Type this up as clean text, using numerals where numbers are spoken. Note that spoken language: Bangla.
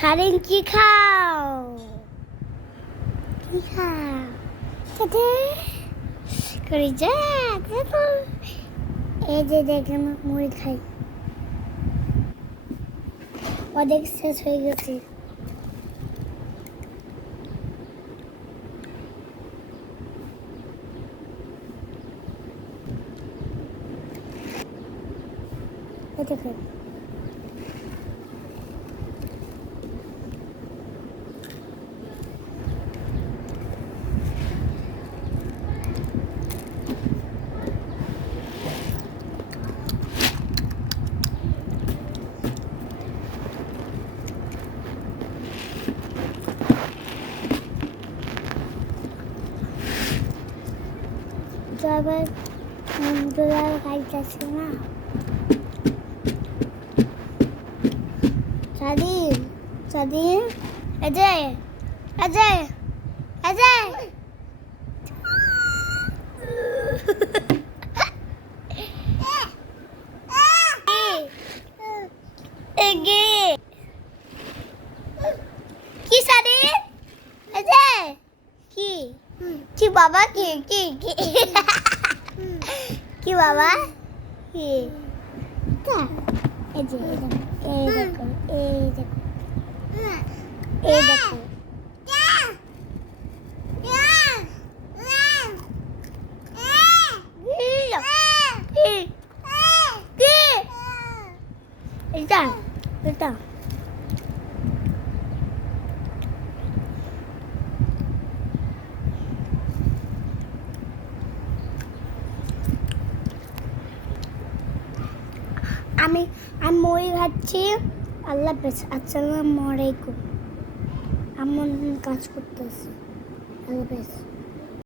সারেন কি খাও? কি খাও? খেতে করে যা দেখো। এই যে দেখেন মুড়ি খাই, অর্ধেক শেষ হয়ে গেছে। দেখেন ড্রাইভার খাইতেছে না। স্বাধীন স্বাধীন অজয় অজয় অজয় কি স্বাধীন অজয় কি কি বাবা কি কি কি কি বাবা কি এই যে এই দেখো এই দেখো এই দেখো এটা এটা আমি আমি মুড়ি খাচ্ছি। আল্লাহ হাফেজ, আসসালামু আলাইকুম। এমন কাজ করতেছি। আল্লাহ হাফেজ।